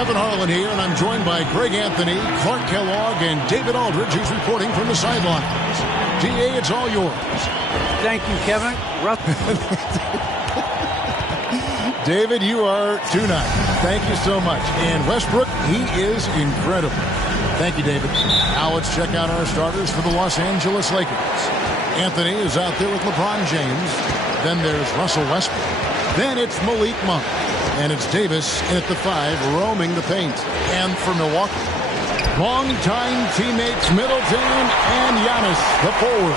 Kevin Harlan here, and I'm joined by Greg Anthony, Clark Kellogg, and David Aldridge, who's reporting from the sidelines. DA, it's all yours. Thank you, Kevin. David, you are too nice. Thank you so much. And Westbrook, he is incredible. Thank you, David. Now let's check out our starters for the Los Angeles Lakers. Anthony is out there with LeBron James. Then there's Russell Westbrook. Then it's Malik Monk. And it's Davis in at the 5, roaming the paint. And for Milwaukee, longtime teammates Middleton and Giannis, the forward.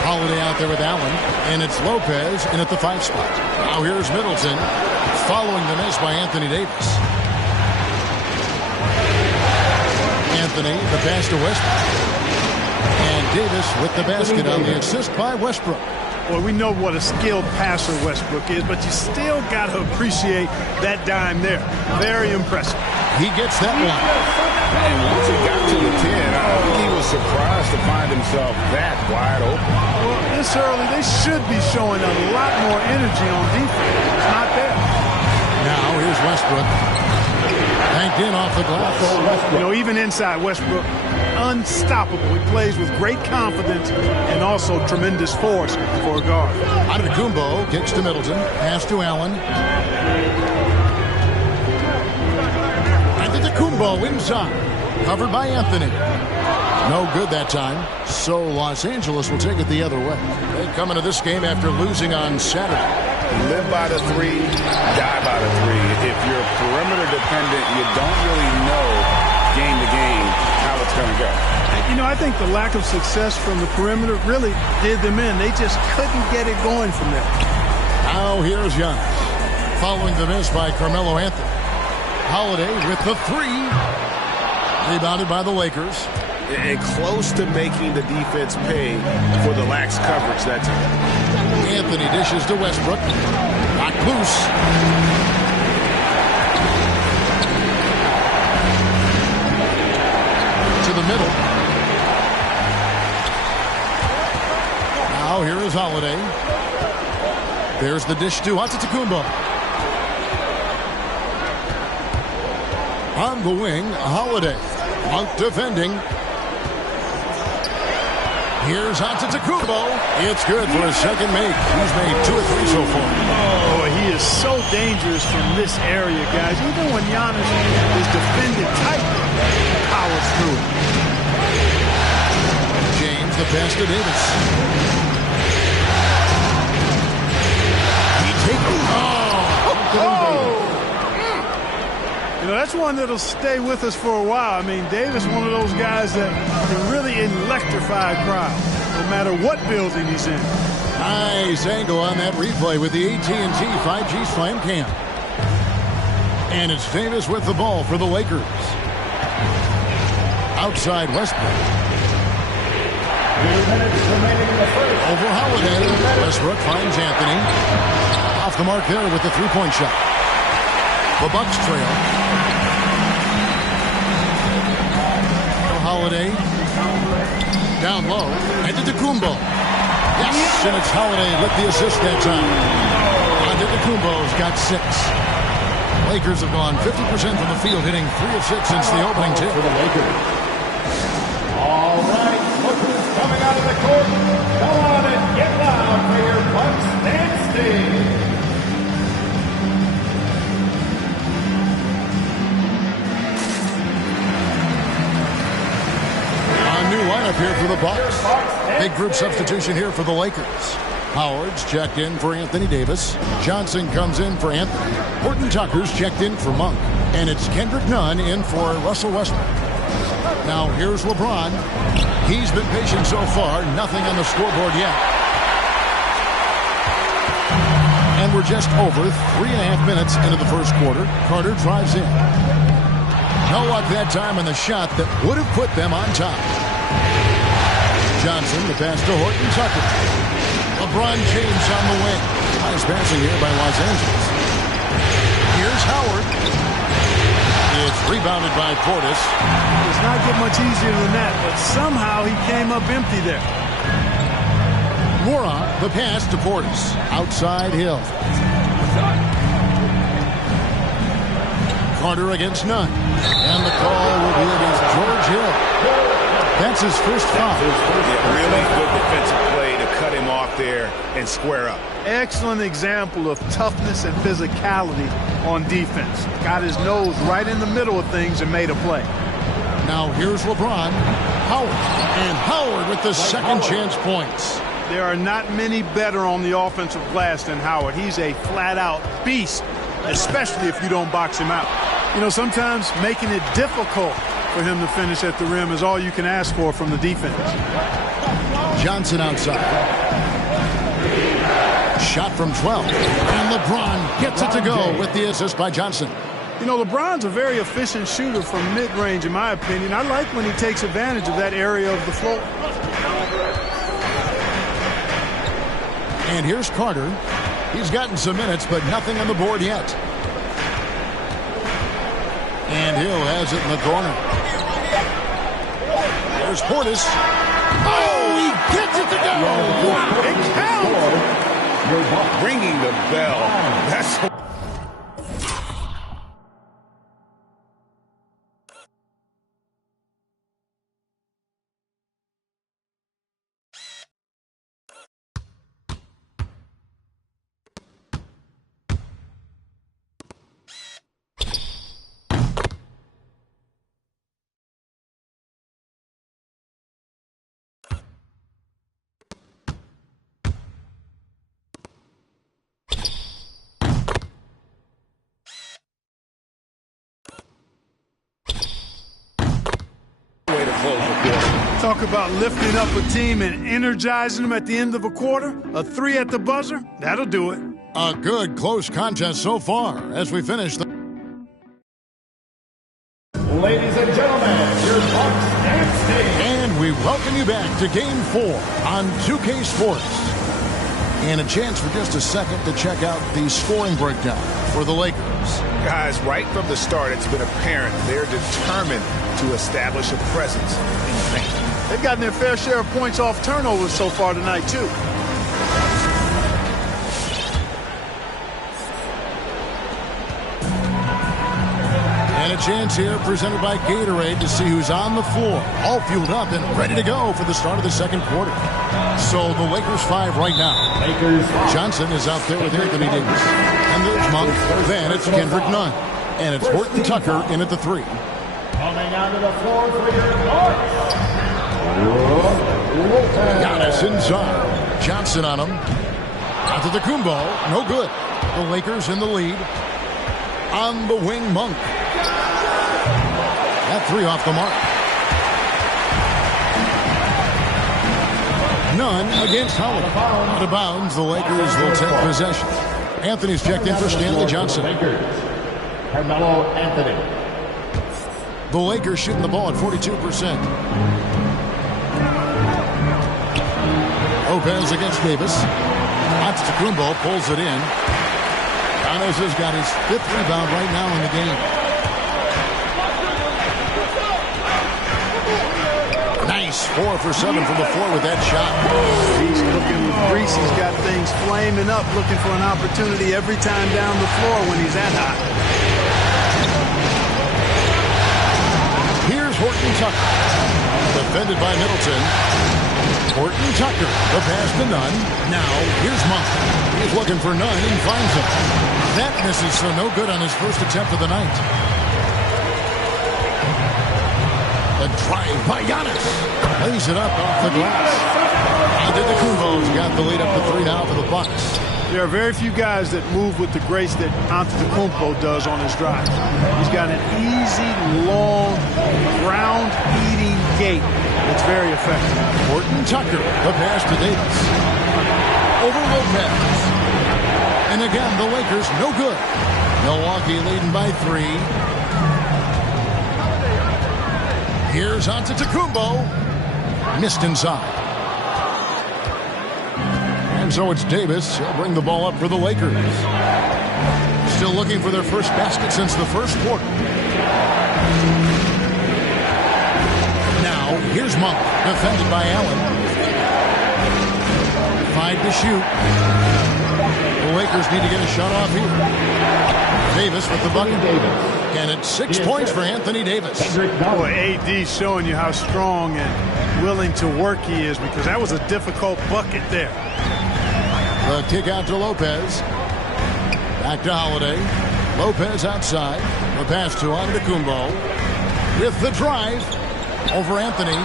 Holiday out there with Allen. And it's Lopez in at the 5 spot. Now here's Middleton, following the miss by Anthony Davis. Anthony, the pass to Westbrook. And Davis with the basket on the assist by Westbrook. Well, we know what a skilled passer Westbrook is, but you still got to appreciate that dime there. Very impressive. He gets that one. And once he got to the 10, I think he was surprised to find himself that wide open. Well, this early, they should be showing a lot more energy on defense. It's not there. Now, here's Westbrook. Banked in off the glass. You know, even inside Westbrook, unstoppable. He plays with great confidence and also tremendous force for a guard. Antetokounmpo kicks to Middleton. Pass to Allen. Antetokounmpo inside. Covered by Anthony. No good that time. So Los Angeles will take it the other way. They come into this game after losing on Saturday. Live by the 3, die by the 3. If you're perimeter dependent, you don't really know game to game how it's going to go. You know, I think the lack of success from the perimeter really did them in. They just couldn't get it going from there. Now here's Giannis. Following the miss by Carmelo Anthony. Holiday with the 3. Rebounded by the Lakers. And close to making the defense pay for the lax coverage that time. Anthony dishes to Westbrook. Not loose. To the middle. Now here is Holiday. There's the dish to Antetokounmpo. On the wing, Holiday. Monk defending. Here's Antetokounmpo. It's good for his second make. He's made 2 or 3 so far. Oh, he is so dangerous from this area, guys. Even when Giannis is defended tightly, he powers through. James, the pass to Davis. He takes it. Oh! You know, that's one that'll stay with us for a while. I mean, Davis, one of those guys that can really electrify a crowd, no matter what building he's in. Nice angle on that replay with the AT&T 5G Slam Cam. And it's Davis with the ball for the Lakers. Outside Westbrook. Over Holiday. Westbrook finds Anthony. Off the mark there with the three-point shot. The Bucks trail. Holiday. Down low. Antetokounmpo. Yes, and it's Holiday with the assist that time. Antetokounmpo's got 6. Lakers have gone 50% from the field, hitting 3 of 6 since the opening tip. For the Lakers. All right, lookers coming out of the court. Go on and get loud for your Bucks dance team. New lineup here for the Bucks. Big group substitution here for the Lakers. Howard's checked in for Anthony Davis. Johnson comes in for Anthony. Horton Tucker's checked in for Monk. And it's Kendrick Nunn in for Russell Westbrook. Now here's LeBron. He's been patient so far. Nothing on the scoreboard yet. And we're just over 3.5 minutes into the first quarter. Carter drives in. No luck that time on the shot that would have put them on top. Johnson, the pass to Horton Tucker. LeBron James on the wing. Nice passing here by Los Angeles. Here's Howard. It's rebounded by Portis. It does not get much easier than that, but somehow he came up empty there. Moron, the pass to Portis. Outside Hill. Carter against Nunn. And the call will be against George Hill. That's his first foul. Yeah, really good defensive play to cut him off there and square up. Excellent example of toughness and physicality on defense. Got his nose right in the middle of things and made a play. Now here's LeBron. Howard. And Howard with the second chance points. There are not many better on the offensive glass than Howard. He's a flat-out beast, especially if you don't box him out. You know, sometimes making it difficult for him to finish at the rim is all you can ask for from the defense. Johnson outside. Shot from 12. And LeBron gets it to go with the assist by Johnson. You know, LeBron's a very efficient shooter from mid-range, in my opinion. I like when he takes advantage of that area of the floor. And here's Carter. He's gotten some minutes, but nothing on the board yet. And Hill has it in the corner. There's Portis. Oh, he gets it to go! It counts! Ringing the bell. That's... Talk about lifting up a team and energizing them at the end of a quarter. A 3 at the buzzer, that'll do it. A good close contest so far as we finish the... Ladies and gentlemen, your Bucks and And we welcome you back to Game 4 on 2K Sports. And a chance for just a second to check out the scoring breakdown for the Lakers. Guys, right from the start, it's been apparent they're determined to establish a presence in the paint. They've gotten their fair share of points off turnovers so far tonight, too. And a chance here presented by Gatorade to see who's on the floor, all fueled up and ready to go for the start of the second quarter. So the Lakers 5 right now. Johnson is out there with Anthony Davis. And there's Monk. Then it's Kendrick Nunn. And it's Horton Tucker in at the 3. coming onto the floor for your Bucks. Giannis inside. Johnson on him. Antetokounmpo. No good. The Lakers in the lead. On the wing, Monk. That 3 off the mark. None against Howard. Out of bounds, the Lakers will take possession. Anthony's checked in for Stanley Johnson. Carmelo Anthony. The Lakers shooting the ball at 42%. Lopez against Davis. Antetokounmpo pulls it in. Giannis has got his 5th rebound right now in the game. Nice 4 for 7 from the floor with that shot. He's looking with grease. He's got things flaming up, looking for an opportunity every time down the floor when he's that hot. Here's Horton Tucker. Defended by Middleton. Horton Tucker. The pass to Nunn. Now, here's Monk. He's looking for Nunn and finds him. That misses, so no good on his first attempt of the night. A drive by Giannis. Lays it up off the glass. Antetokounmpo's got the lead up to 3 now for the Bucks. There are very few guys that move with the grace that Antetokounmpo does on his drive. He's got an easy, long, ground-eating gait that's very effective. Horton Tucker, the pass to Davis. Over Lopez. And again, the Lakers no good. Milwaukee leading by 3. Here's Antetokounmpo. Missed inside. And so it's Davis. He'll bring the ball up for the Lakers. Still looking for their first basket since the first quarter. Now, here's Monk, defended by Allen. 5 to shoot. The Lakers need to get a shot off here. Davis with the bucket. And it's 6 points for Anthony Davis. Boy, AD showing you how strong and willing to work he is, because that was a difficult bucket there. The kick out to Lopez. Back to Holiday. Lopez outside. The pass to Antetokounmpo. With the drive over Anthony.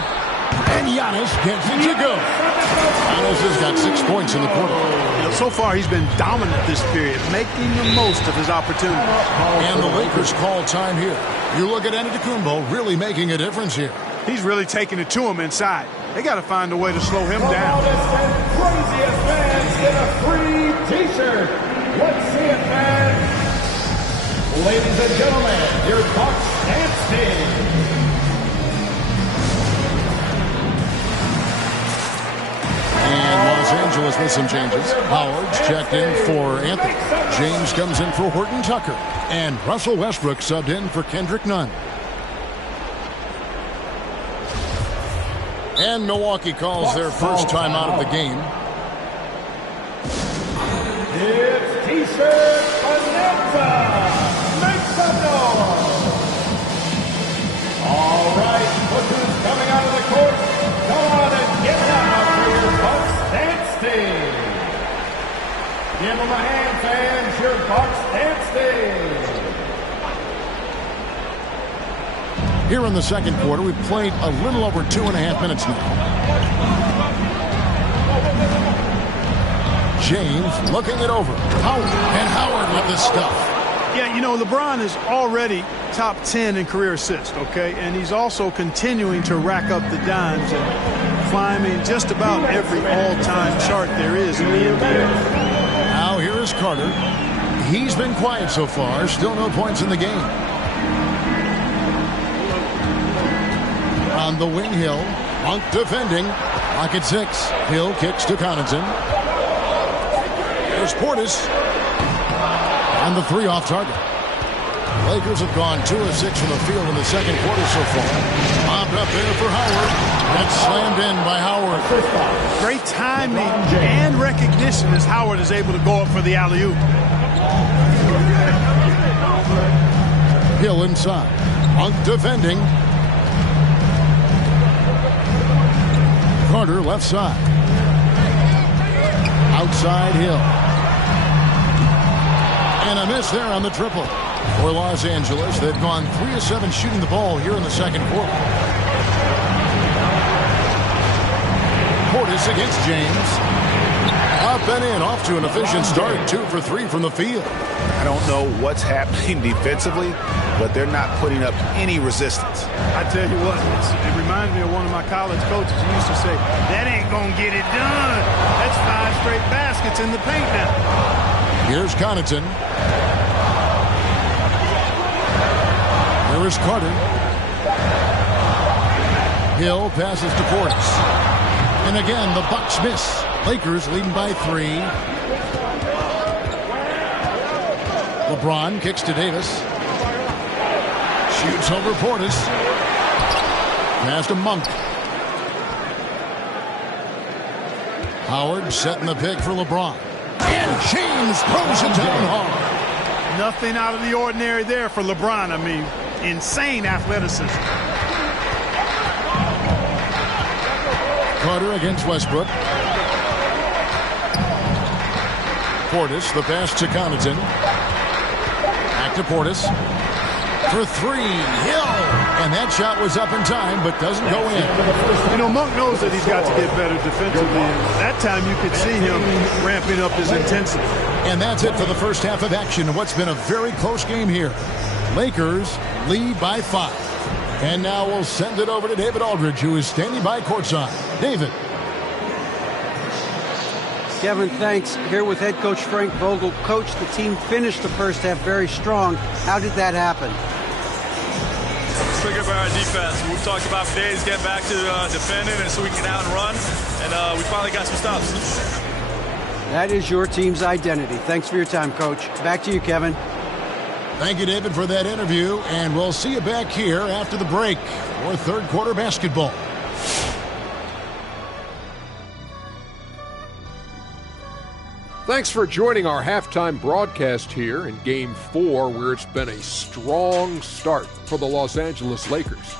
And Giannis gets it to go. Giannis has got 6 points in the quarter. You know, so far he's been dominant this period, making the most of his opportunity. And the Lakers call time here. You look at Antetokounmpo really making a difference here. He's really taking it to him inside. They got to find a way to slow him down. Craziest fans get a free T-shirt. Let's see it, fans. Ladies and gentlemen, your Bucks dancing. And Los Angeles with some changes. Howard's checked in for Anthony. James comes in for Horton Tucker. And Russell Westbrook subbed in for Kendrick Nunn. And Milwaukee calls their first time out of the game. It's T-shirt Bonanza. Make some noise. All right, look who's coming out of the court. Come on and get down for your Bucks Dance Team. Give them a hand, fans. Your Bucks Dance Team. Here in the second quarter, we've played a little over 2.5 minutes now. James looking it over. Howard with the stuff. Yeah, you know, LeBron is already top 10 in career assists, okay? And he's also continuing to rack up the dimes and climbing just about every all-time chart there is in the NBA. Now here is Carter. He's been quiet so far. Still no points in the game. On the wing, Hill. Monk defending. Lock at 6. Hill kicks to Connaughton. There's Portis. And the 3 off target. Lakers have gone 2 of 6 from the field in the second quarter so far. Mobbed up there for Howard. That's slammed in by Howard. Great timing and recognition as Howard is able to go up for the alley-oop. Hill inside. Monk defending. Carter left side. Outside Hill. And a miss there on the triple. For Los Angeles, they've gone 3 of 7 shooting the ball here in the second quarter. Portis against James. Up and in, off to an efficient start. 2 for 3 from the field. I don't know what's happening defensively, but they're not putting up any resistance. I tell you what, it reminds me of one of my college coaches. He used to say, that ain't going to get it done. That's 5 straight baskets in the paint now. Here's Connaughton. There is Carter. Hill passes to Portis. And again, the Bucks miss. Lakers leading by 3. LeBron kicks to Davis. Shoots over Portis. Pass to Monk. Howard setting the pick for LeBron. And James throws it down hard. Nothing out of the ordinary there for LeBron. I mean, insane athleticism. Carter against Westbrook. Portis, the pass to Connaughton. Back to Portis. For 3, Hill. And that shot was up in time, but doesn't go in. You know, Monk knows that he's got to get better defensively. That time you could see him ramping up his intensity. And that's it for the first half of action in what's been a very close game here. Lakers lead by 5. And now we'll send it over to David Aldridge, who is standing by courtside. David. Kevin, thanks. Here with head coach Frank Vogel. Coach, the team finished the first half very strong. How did that happen? Triggered by our defense. We've talked about for days getting back to defending and so we can get out and run. And we finally got some stops. That is your team's identity. Thanks for your time, Coach. Back to you, Kevin. Thank you, David, for that interview. And we'll see you back here after the break for third quarter basketball. Thanks for joining our halftime broadcast here in Game 4, where it's been a strong start for the Los Angeles Lakers.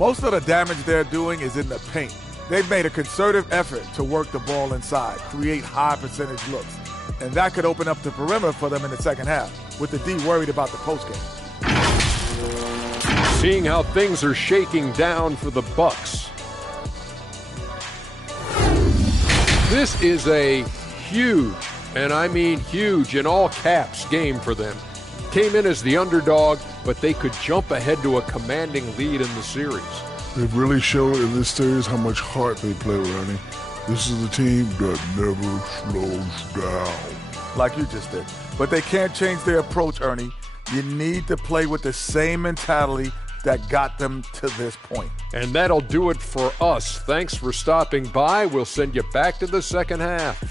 Most of the damage they're doing is in the paint. They've made a concerted effort to work the ball inside, create high percentage looks. And that could open up the perimeter for them in the second half, with the D worried about the postgame. Seeing how things are shaking down for the Bucks. This is a huge, and I mean huge in all caps, game for them. Came in as the underdog, but they could jump ahead to a commanding lead in the series. They've really showed in this series how much heart they play with, Ernie. This is a team that never slows down. Like you just did. But they can't change their approach, Ernie. You need to play with the same mentality that got them to this point. And that'll do it for us. Thanks for stopping by. We'll send you back to the second half.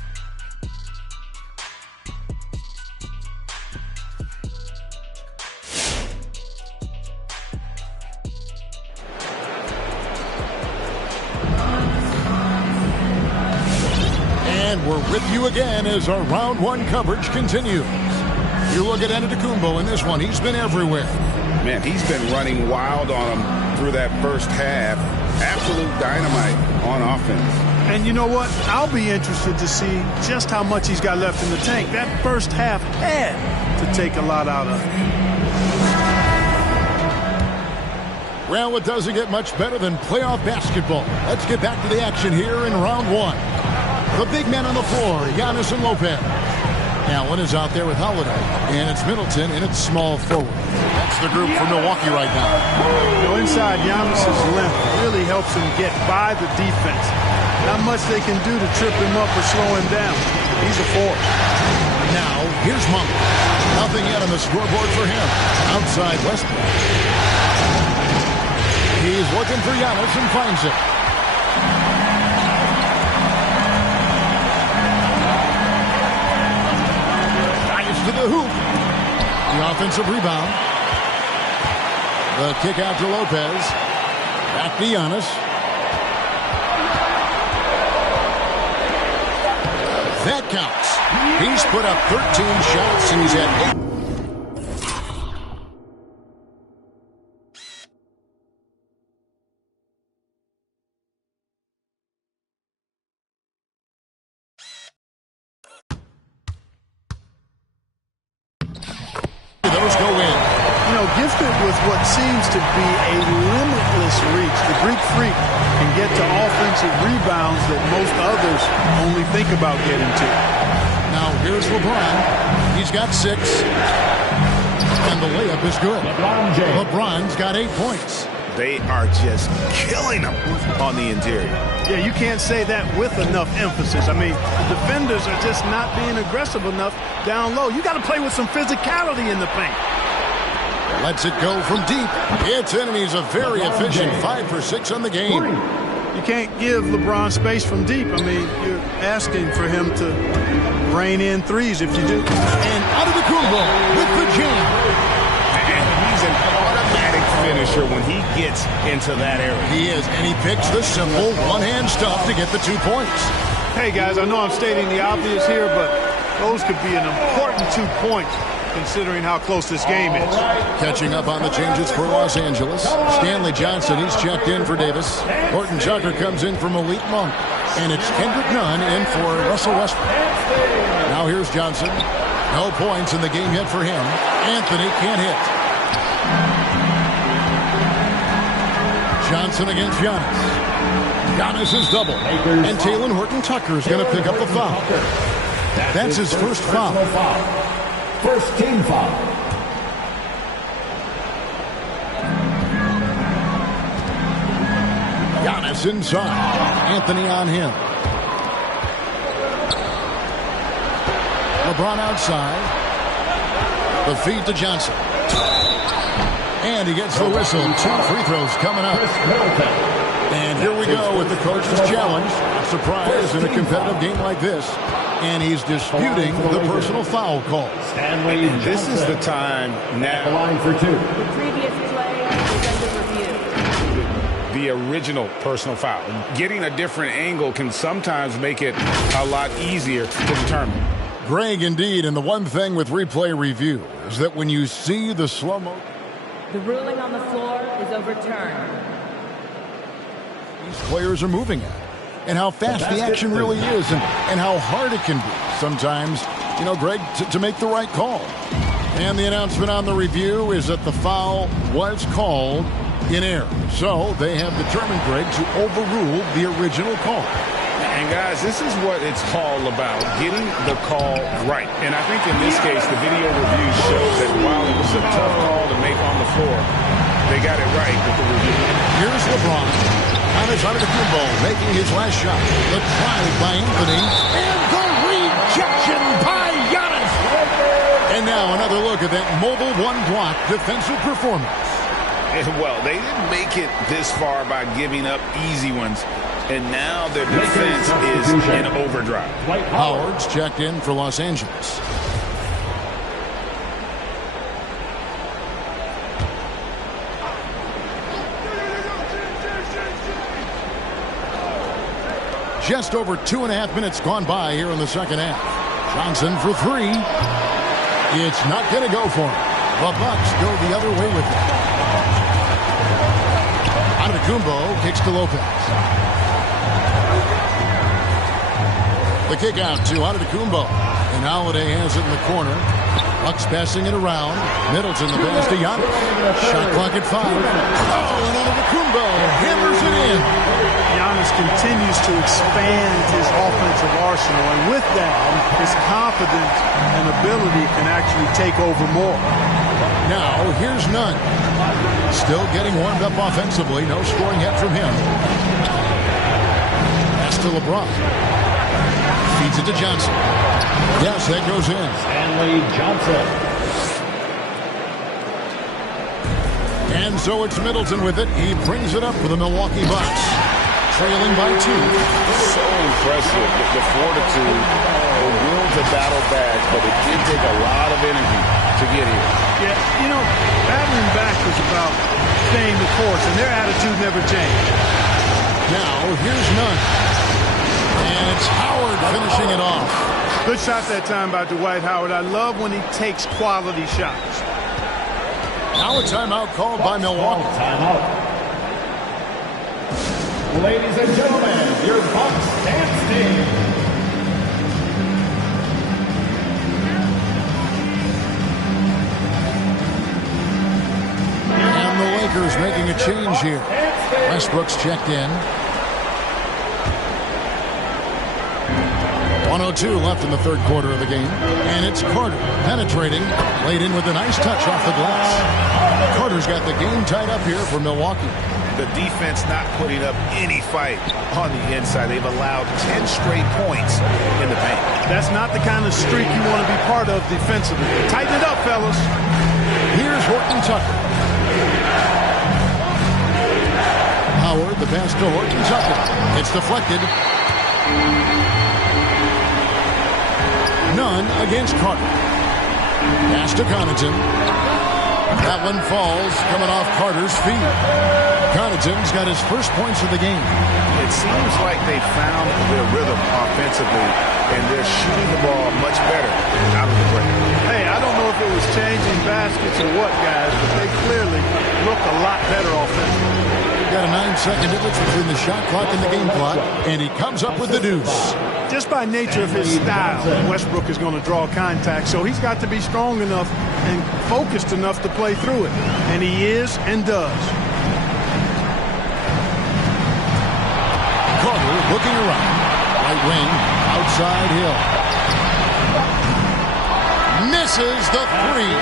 And we're with you again as our round one coverage continues. You look at Antetokounmpo in this one. He's been everywhere. Man, he's been running wild on him through that first half. Absolute dynamite on offense. And you know what? I'll be interested to see just how much he's got left in the tank. That first half had to take a lot out of him. Well, it doesn't get much better than playoff basketball. Let's get back to the action here in round one. The big men on the floor, Giannis and Lopez. Allen is out there with Holiday, and it's Middleton, and it's small forward. That's the group for Milwaukee right now. You know, inside, Giannis' length really helps him get by the defense. Not much they can do to trip him up or slow him down. He's a force. Now, here's Monk. Nothing yet on the scoreboard for him. Outside Westbrook. He's looking for Giannis and finds it. To the hoop. The offensive rebound. The kick out to Lopez. Back to Giannis. That counts. He's put up 13 shots and he's at 8. Those go in. You know, gifted with what seems to be a limitless reach. The Greek freak can get to offensive rebounds that most others only think about getting to. Now here's LeBron. He's got 6. And the layup is good. LeBron's got 8 points. They are just killing them on the interior. Yeah, you can't say that with enough emphasis. I mean, the defenders are just not being aggressive enough down low. You got to play with some physicality in the paint. Lets it go from deep. It's in, and he's a very efficient 5 for 6 on the game. You can't give LeBron space from deep. I mean, you're asking for him to rein in threes if you do. And Antetokounmpo with the jam. And he's an automatic finisher when he gets into that area. He is, and he picks the simple one-hand stuff to get the 2 points. Hey, guys, I know I'm stating the obvious here, but those could be an important 2 points considering how close this game is. Catching up on the changes for Los Angeles. Stanley Johnson, he's checked in for Davis. Horton Tucker comes in for Malik Monk. And it's Kendrick Nunn in for Russell Westbrook. Now here's Johnson. No points in the game yet for him. Anthony can't hit. Johnson against Giannis. Giannis is double. And Talen Horton-Tucker is going to pick up the foul. That's his first foul. First team foul. Giannis inside. Anthony on him. LeBron outside. The feed to Johnson. And he gets the whistle. 2 free throws coming up. And here we go with the coach's challenge. Surprise in a competitive game like this. And he's disputing the personal foul call. This is the time now. Line for 2. The previous play is under review. the original personal foul. Getting a different angle can sometimes make it a lot easier to determine. Greg, indeed, and the one thing with replay review is that when you see the slow-mo... The ruling on the floor is overturned. These players are moving at, and how fast the action really is, and how hard it can be sometimes, you know, Greg, to make the right call. And the announcement on the review is that the foul was called in error. So they have determined, Greg, to overrule the original call. And guys, this is what it's all about, getting the call right. And I think in this case, the video review shows that while it was a tough call to make on the floor, they got it right with the review. Here's LeBron. Giannis Antetokounmpo making his last shot. The drive by Anthony. And the rejection by Giannis. And now another look at that mobile one-block defensive performance. Well, they didn't make it this far by giving up easy ones. And now their defense is in overdrive. Howard's checked in for Los Angeles. Just over 2.5 minutes gone by here in the second half. Johnson for three. It's not going to go for him. The Bucks go the other way with it. Antetokounmpo kicks to Lopez. The kick out to Antetokounmpo. And Holiday has it in the corner. Bucks passing it around. Middleton the pass to Giannis. Shot clock at 5. Oh, and Antetokounmpo hammers it in. Giannis continues to expand his offensive arsenal. And with that, his confidence and ability can actually take over more. Now, here's Nunn. Still getting warmed up offensively. No scoring yet from him. Pass to LeBron. Feeds it to Johnson. Yes, that goes in. Stanley Johnson. And so it's Middleton with it. He brings it up for the Milwaukee Bucks. Trailing by 2. So impressive. The fortitude, the will to battle back, but it did take a lot of energy to get here. Yeah, you know, battling back was about staying the course, and their attitude never changed. Now, here's Nunn. And it's Howard finishing it off. Good shot that time by Dwight Howard. I love when he takes quality shots. Now a timeout called by Milwaukee. Timeout. Ladies and gentlemen, your Bucks standing. And the Lakers making a change here. Westbrook's checked in. 1:02 left in the third quarter of the game. And it's Carter penetrating. Laid in with a nice touch off the glass. Carter's got the game tied up here for Milwaukee. The defense not putting up any fight on the inside. They've allowed 10 straight points in the paint. That's not the kind of streak you want to be part of defensively. Tighten it up, fellas. Here's Horton Tucker. Howard, the pass to Horton Tucker. It's deflected. None against Carter. Pass to Connaughton. That one falls, coming off Carter's feet. Connaughton's got his first points of the game. It seems like they found their rhythm offensively, and they're shooting the ball much better out of the break. Hey, I don't know if it was changing baskets or what, guys, but they clearly look a lot better offensively. Got a 9-second difference between the shot clock and the game clock, and he comes up with the deuce. Just by nature of his style, Westbrook is going to draw contact, so he's got to be strong enough and focused enough to play through it. And he is and does. Carter looking around. Right wing, outside Hill. Misses the three.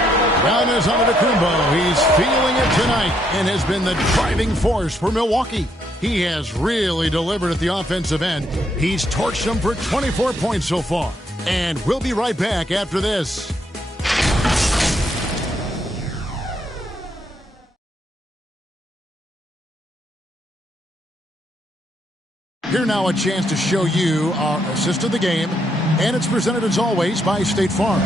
Giannis Antetokounmpo. He's feeling it tonight and has been the driving force for Milwaukee. He has really delivered at the offensive end. He's torched them for 24 points so far. And we'll be right back after this. Here now a chance to show you our assist of the game, and it's presented as always by State Farm.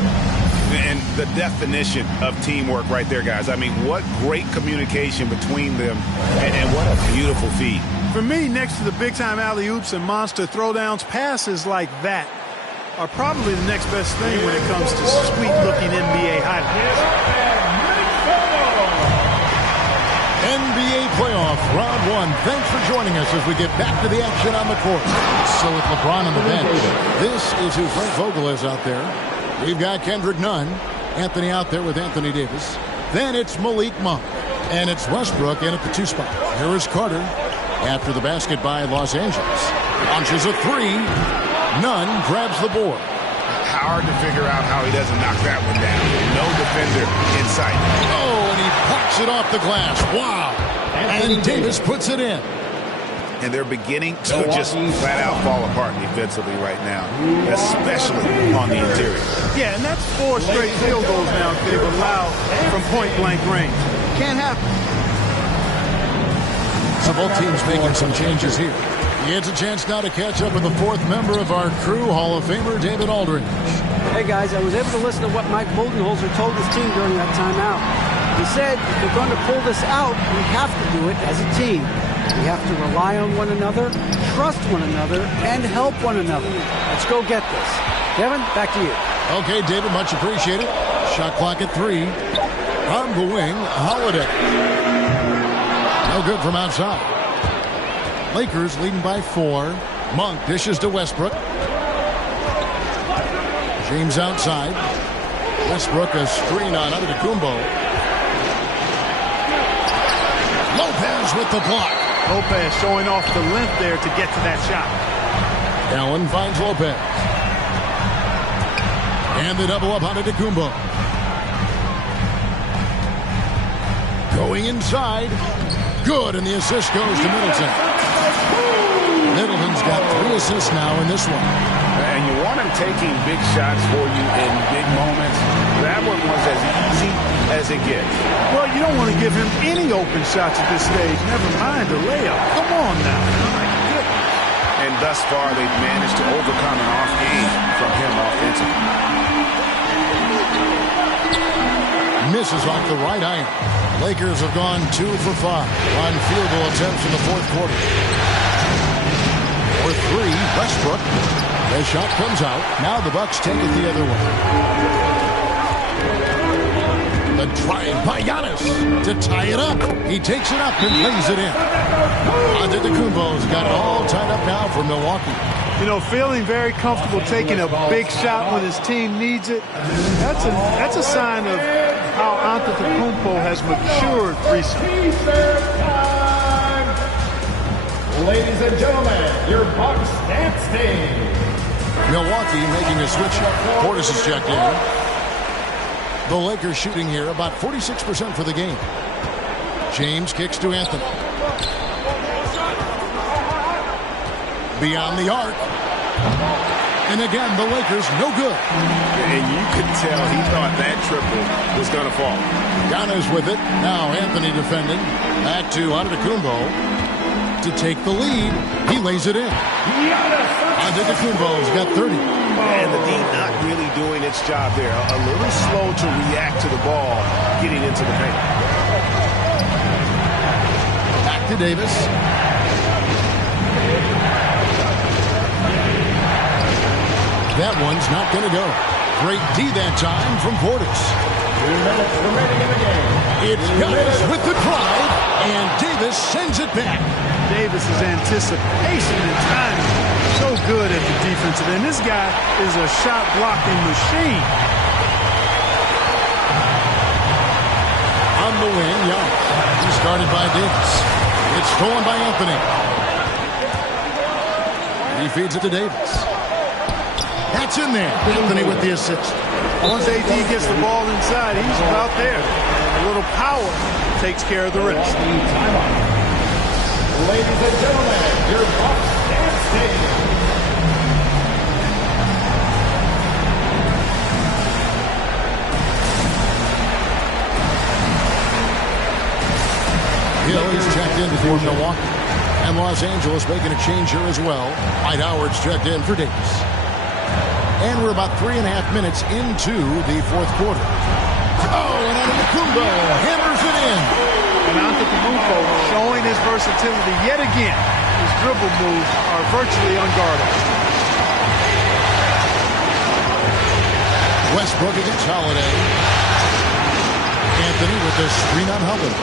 And the definition of teamwork right there, guys. I mean, what great communication between them, and what a beautiful feed. For me, next to the big-time alley-oops and monster throwdowns, passes like that are probably the next best thing when it comes to sweet-looking NBA highlights. NBA playoff, round one. Thanks for joining us as we get back to the action on the court. So with LeBron on the bench, this is who Frank Vogel is out there. We've got Kendrick Nunn, Anthony out there with Anthony Davis. Then it's Malik Monk, and it's Westbrook in at the 2 spot. Here is Carter after the basket by Los Angeles. Launches a 3. Nunn grabs the board. Hard to figure out how he doesn't knock that one down. No defender in sight. Oh, and he pops it off the glass. Wow. And Davis puts it in. And they're beginning to just flat out fall apart defensively right now, especially on the interior. Yeah, and that's 4 straight field goals now they've allowed from point-blank range. Can't happen. So both teams making some changes here. He gets a chance now to catch up with the 4th member of our crew, Hall of Famer David Aldridge. Hey, guys, I was able to listen to what Mike Budenholzer told his team during that timeout. He said, if we're going to pull this out, we have to do it as a team. We have to rely on one another, trust one another, and help one another. Let's go get this. Kevin, back to you. Okay, David, much appreciated. Shot clock at 3. On the wing, Holiday. No good from outside. Lakers leading by 4. Monk dishes to Westbrook. James outside. Westbrook a screen on Antetokounmpo. Lopez with the block. Lopez showing off the length there to get to that shot. Allen finds Lopez. And the double up on Antetokounmpo. Going inside. Good, and the assist goes to Middleton. Middleton's got 3 assists now in this one. And you want him taking big shots for you in big moments. That one was as easy as it gets. Well, you don't want to give him any open shots at this stage. Never mind a layup. Come on now. My goodness. And thus far, they've managed to overcome an off game from him offensively. Misses off the right iron. Lakers have gone 2 for 5 on field goal attempts in the 4th quarter. For 3, Westbrook. The shot comes out. Now the Bucks take it the other way. The drive by Giannis to tie it up. He takes it up and lays it in. Antetokounmpo's got it all tied up now for Milwaukee. You know, feeling very comfortable taking a big shot when his team needs it. That's a sign of how Antetokounmpo has matured recently. Ladies and gentlemen, your Bucks dance team. Milwaukee making a switch. Portis is checked in. The Lakers shooting here about 46% for the game. James kicks to Anthony. Beyond the arc. And again, the Lakers no good. And you could tell he thought that triple was going to fall. Giannis with it. Now Anthony defending. Back to Antetokounmpo to take the lead. He lays it in. Antetokounmpo's got 30. And the D not really doing its job there. A little slow to react to the ball getting into the paint. Back to Davis. That one's not going to go. Great D that time from Portis. 2 minutes remaining in the game. It's Giannis with the drive, and Davis sends it back. Davis's anticipation and timing so good at the defensive end. This guy is a shot blocking machine. On the wing, Giannis. He's started by Davis. It's stolen by Anthony. He feeds it to Davis. That's in there. Anthony with the assist. Once AD gets the ball inside, he's about there. A little power takes care of the rest. Ladies and gentlemen, your Bucks dance team. Hill is checked in for Milwaukee. And Los Angeles making a change here as well. Dwight Howard's checked in for Davis. And we're about 3.5 minutes into the fourth quarter. Oh, and Antetokounmpo hammers it in. And Antetokounmpo showing his versatility yet again. His dribble moves are virtually unguardable. Westbrook against Holiday. Anthony with the screen on Holiday.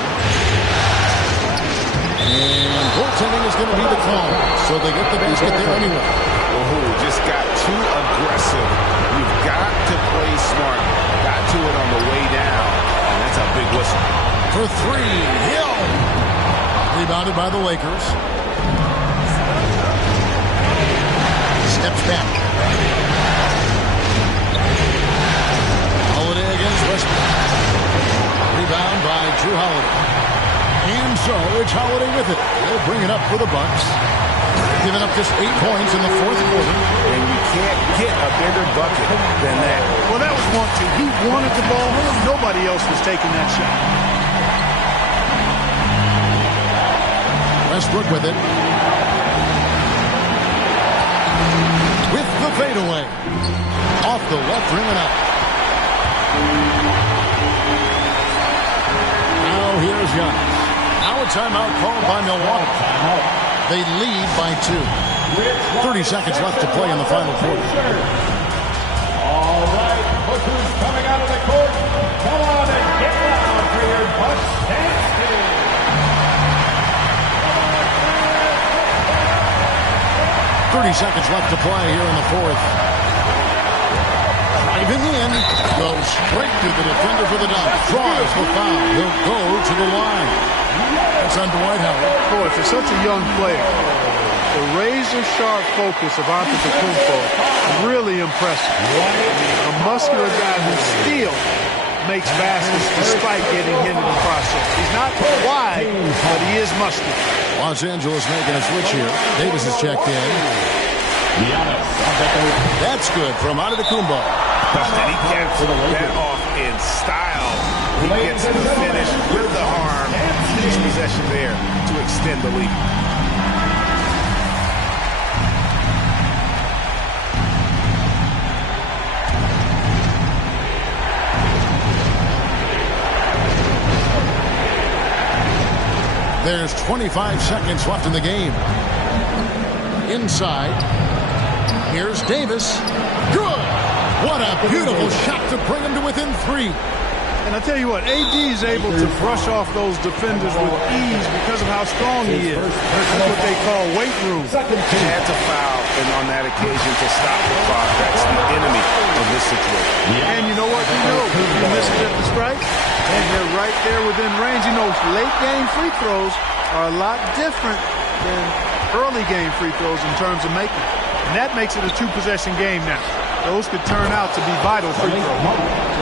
And goaltending is going to be the call. So they get the basket there anyway. Oh, just got too aggressive. You've got to play smart. Got to it on the way down. And that's a big whistle. For three, Hill. Rebounded by the Lakers. Steps back. Holiday against Westbrook. Rebound by Drew Holiday. And so it's Holiday with it. They'll bring it up for the Bucks. Giving up just 8 points in the fourth quarter. And you can't get a bigger bucket than that. Well, that was one team. He wanted the ball. Nobody else was taking that shot. Westbrook with it. With the fadeaway. Off the left rim and out. Now here's Giannis. Now a timeout called by Milwaukee. They lead by 2. 30 seconds left to play in the final quarter. All right, look who's coming out of the court. Come on and get loud for your Bucks dance team. 30 seconds left to play here in the fourth. Driving in, goes straight to the defender for the dunk. Draws the foul. He'll go to the line. That's on Dwight Howard. Boy, for such a young player, the razor-sharp focus of Antetokounmpo is really impressive. A muscular guy who still makes baskets despite getting hit in the process. He's not wide, but he is muscular. Los Angeles making a switch here. Davis is checked in. That's good from Antetokounmpo. And he gets that off in style. He gets the finish with the arm. Huge possession there to extend the lead. There's 25 seconds left in the game. Inside. Here's Davis. Good! What a beautiful shot to bring him to within 3. And I tell you what, AD is able to brush off those defenders with ease because of how strong he is. That's what they call weight room. He had to foul and on that occasion to stop the clock. That's the enemy of this situation. And you know what? You know, if you miss it at the strike, and they're right there within range. You know, late game free throws are a lot different than early game free throws in terms of making. And that makes it a 2-possession game now. Those could turn out to be vital free throws.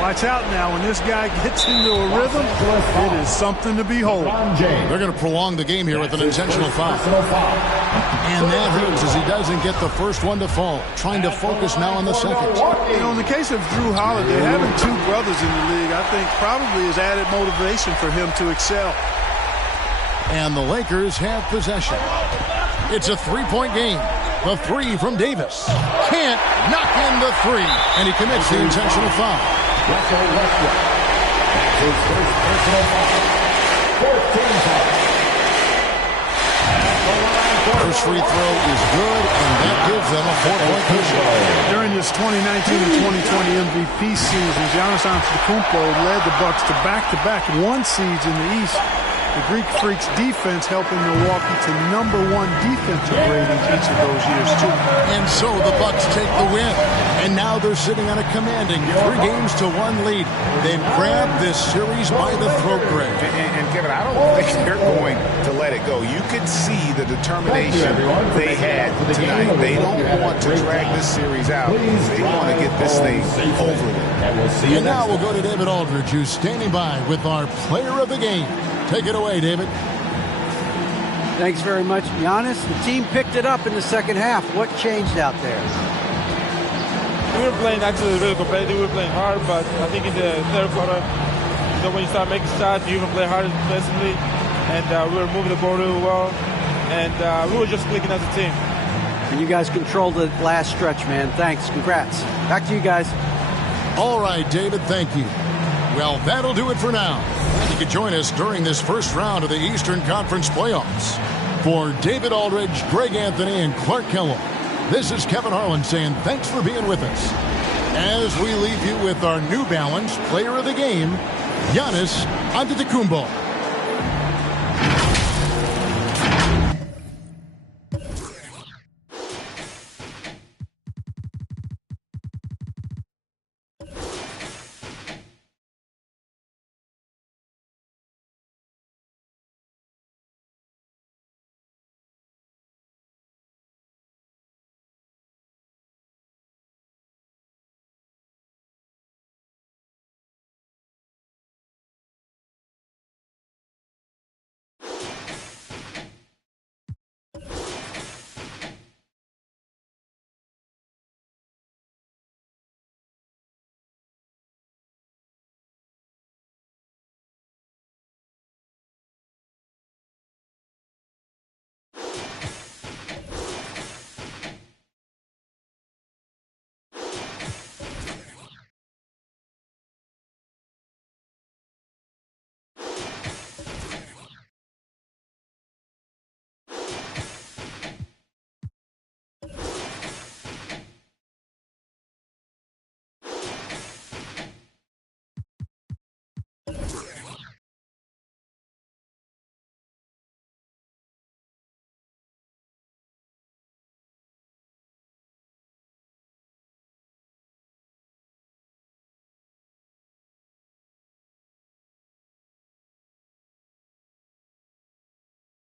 Watch out now. When this guy gets into a rhythm, it is something to behold. They're going to prolong the game here with an intentional foul. And that hurts as he doesn't get the first one to fall. Trying to focus now on the second. You know, in the case of Drew Holiday, having 2 brothers in the league, I think probably is added motivation for him to excel. And the Lakers have possession. It's a 3-point game. The 3 from Davis. Can't knock in the 3. And he commits the intentional foul. Russell Westbrook. That's his first personal foul. 14 foul. First free throw is good, and that gives them a 4-point cushion. During this 2019 and 2020 MVP season, Giannis Antetokounmpo led the Bucks to back-to-back 1 seeds in the East. The Greek Freaks defense helping Milwaukee to #1 defensive ratings each of those years, too. And so the Bucks take the win. And now they're sitting on a commanding 3-1 lead. They've grabbed this series by the throat, Greg. And Kevin, I don't think they're going to let it go. You could see the determination they had tonight. They don't want to drag this series out. They want to get this thing over with. And now we'll go to David Aldridge, who's standing by with our player of the game. Take it away, David. Thanks very much, Giannis. The team picked it up in the second half. What changed out there? We were playing actually really competitive. We were playing hard, but I think in the third quarter, when you start making shots, you even play harder defensively. And we were moving the ball really well. And we were just clicking as a team. And you guys controlled the last stretch, man. Thanks. Congrats. Back to you guys. All right, David, thank you. Well, that'll do it for now. You can join us during this first round of the Eastern Conference playoffs. For David Aldridge, Greg Anthony, and Clark Kellogg, this is Kevin Harlan saying thanks for being with us. As we leave you with our New Balance Player of the Game, Giannis Antetokounmpo.